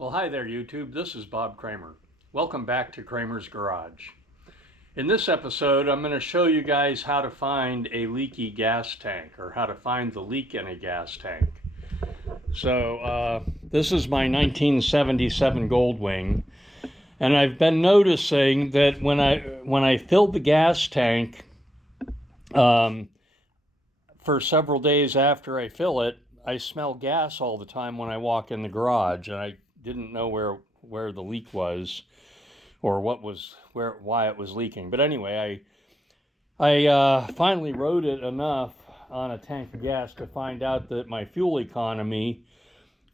Well, hi there, YouTube. This is Bob Kramer. Welcome back to Kramer's Garage. In this episode, I'm going to show you guys how to find a leaky gas tank, or how to find the leak in a gas tank. So, this is my 1977 Goldwing, and I've been noticing that when I filled the gas tank, for several days after I fill it, I smell gas all the time when I walk in the garage, and I didn't know where the leak was or why it was leaking. But anyway, I finally wrote it enough on a tank of gas to find out that my fuel economy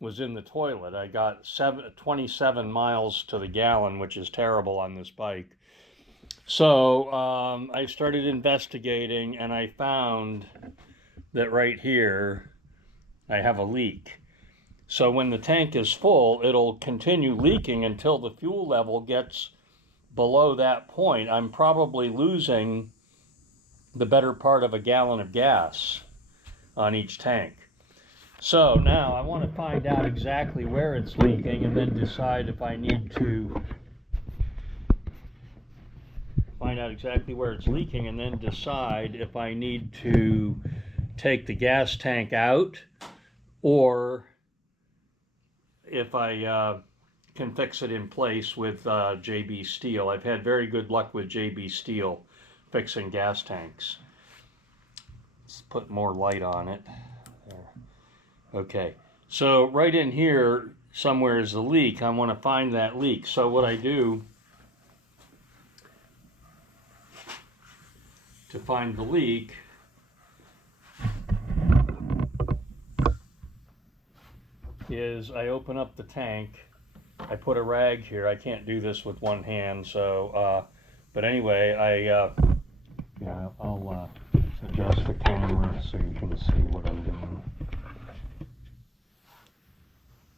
was in the toilet. I got 27 miles to the gallon, which is terrible on this bike. So I started investigating, and I found that right here I have a leak. So when the tank is full, it'll continue leaking until the fuel level gets below that point. I'm probably losing the better part of a gallon of gas on each tank. So now I want to find out exactly where it's leaking and then decide if I need to take the gas tank out, or if I can fix it in place with JB Steel. I've had very good luck with JB Steel fixing gas tanks. Let's put more light on it. There. Okay, so right in here somewhere is a leak. I want to find that leak. So what I do to find the leak is I open up the tank. I put a rag here. I can't do this with one hand, so but anyway, I'll adjust the camera so you can see what I'm doing.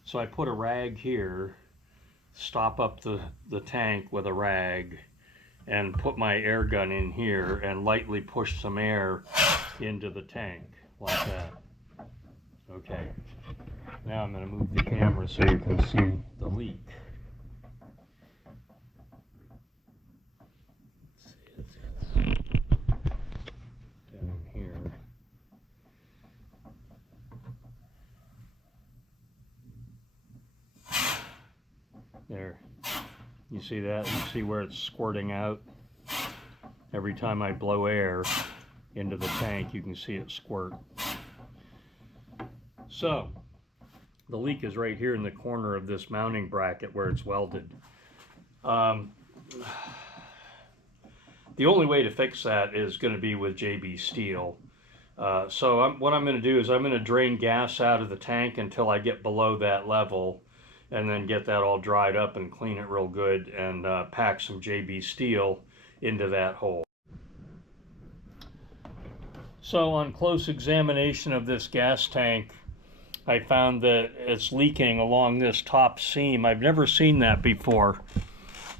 So I put a rag here, stop up the tank with a rag, and put my air gun in here and lightly push some air into the tank like that. Okay. Now I'm going to move the camera so you can see the leak. Let's see, it's down here. There. You see that? You see where it's squirting out? Every time I blow air into the tank, you can see it squirt. So, the leak is right here in the corner of this mounting bracket where it's welded. The only way to fix that is going to be with JB Steel. So what I'm going to do is I'm going to drain gas out of the tank until I get below that level, and then get that all dried up and clean it real good, and pack some JB Steel into that hole. So on close examination of this gas tank, I found that it's leaking along this top seam. I've never seen that before.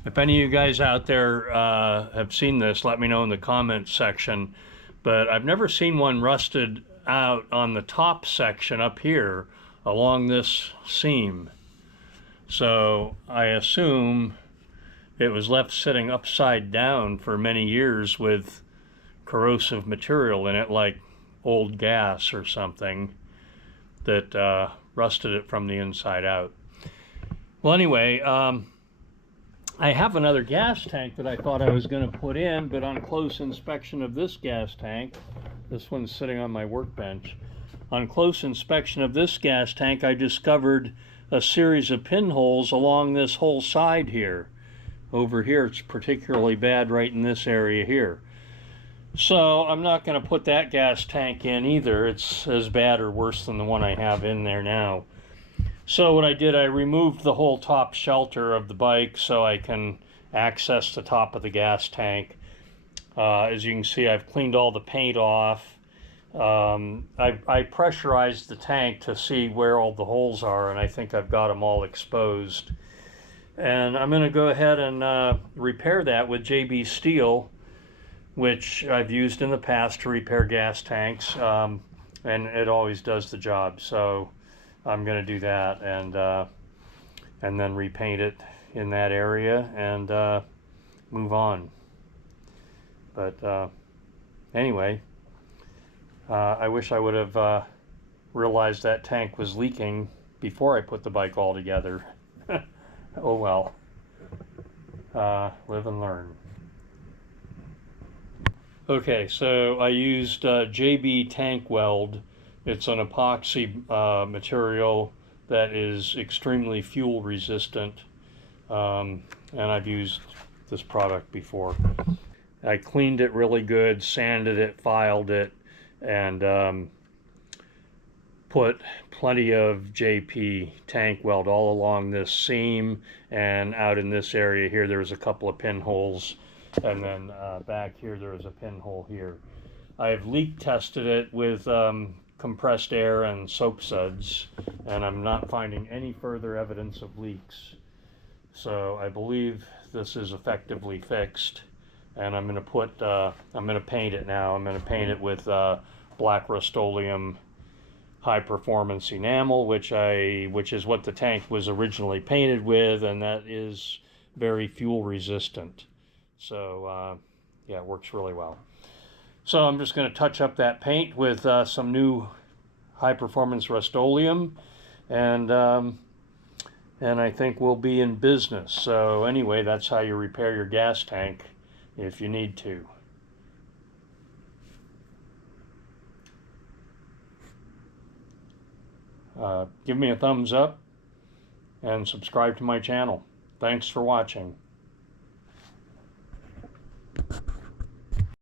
If any of you guys out there have seen this, let me know in the comments section. But I've never seen one rusted out on the top section up here along this seam. So I assume it was left sitting upside down for many years with corrosive material in it, like old gas or something, that rusted it from the inside out. Well, anyway, I have another gas tank that I thought I was going to put in, but on close inspection of this gas tank, this one's sitting on my workbench, on close inspection of this gas tank, I discovered a series of pinholes along this whole side here. Over here, it's particularly bad right in this area here. So I'm not going to put that gas tank in either. It's as bad or worse than the one I have in there now. So what I did, I removed the whole top shelter of the bike so I can access the top of the gas tank. As you can see, I've cleaned all the paint off. I pressurized the tank to see where all the holes are, and I think I've got them all exposed. And I'm going to go ahead and repair that with JB Steel, which I've used in the past to repair gas tanks, and it always does the job. So I'm going to do that, and and then repaint it in that area and move on. But anyway, I wish I would have realized that tank was leaking before I put the bike all together. Oh well, live and learn. Okay, so I used JB Tank Weld. It's an epoxy material that is extremely fuel resistant, and I've used this product before. I cleaned it really good, sanded it, filed it, and put plenty of JP Tank Weld all along this seam, and out in this area here there's a couple of pinholes, and then back here there is a pinhole here. I've leak tested it with compressed air and soap suds, and I'm not finding any further evidence of leaks. So I believe this is effectively fixed, and I'm going to paint it now. I'm going to paint it with black Rust-Oleum high performance enamel, which is what the tank was originally painted with, and that is very fuel resistant. So yeah, it works really well. So I'm just going to touch up that paint with some new high performance Rust-Oleum, and I think we'll be in business. So anyway, that's how you repair your gas tank if you need to. Give me a thumbs up and subscribe to my channel. Thanks for watching.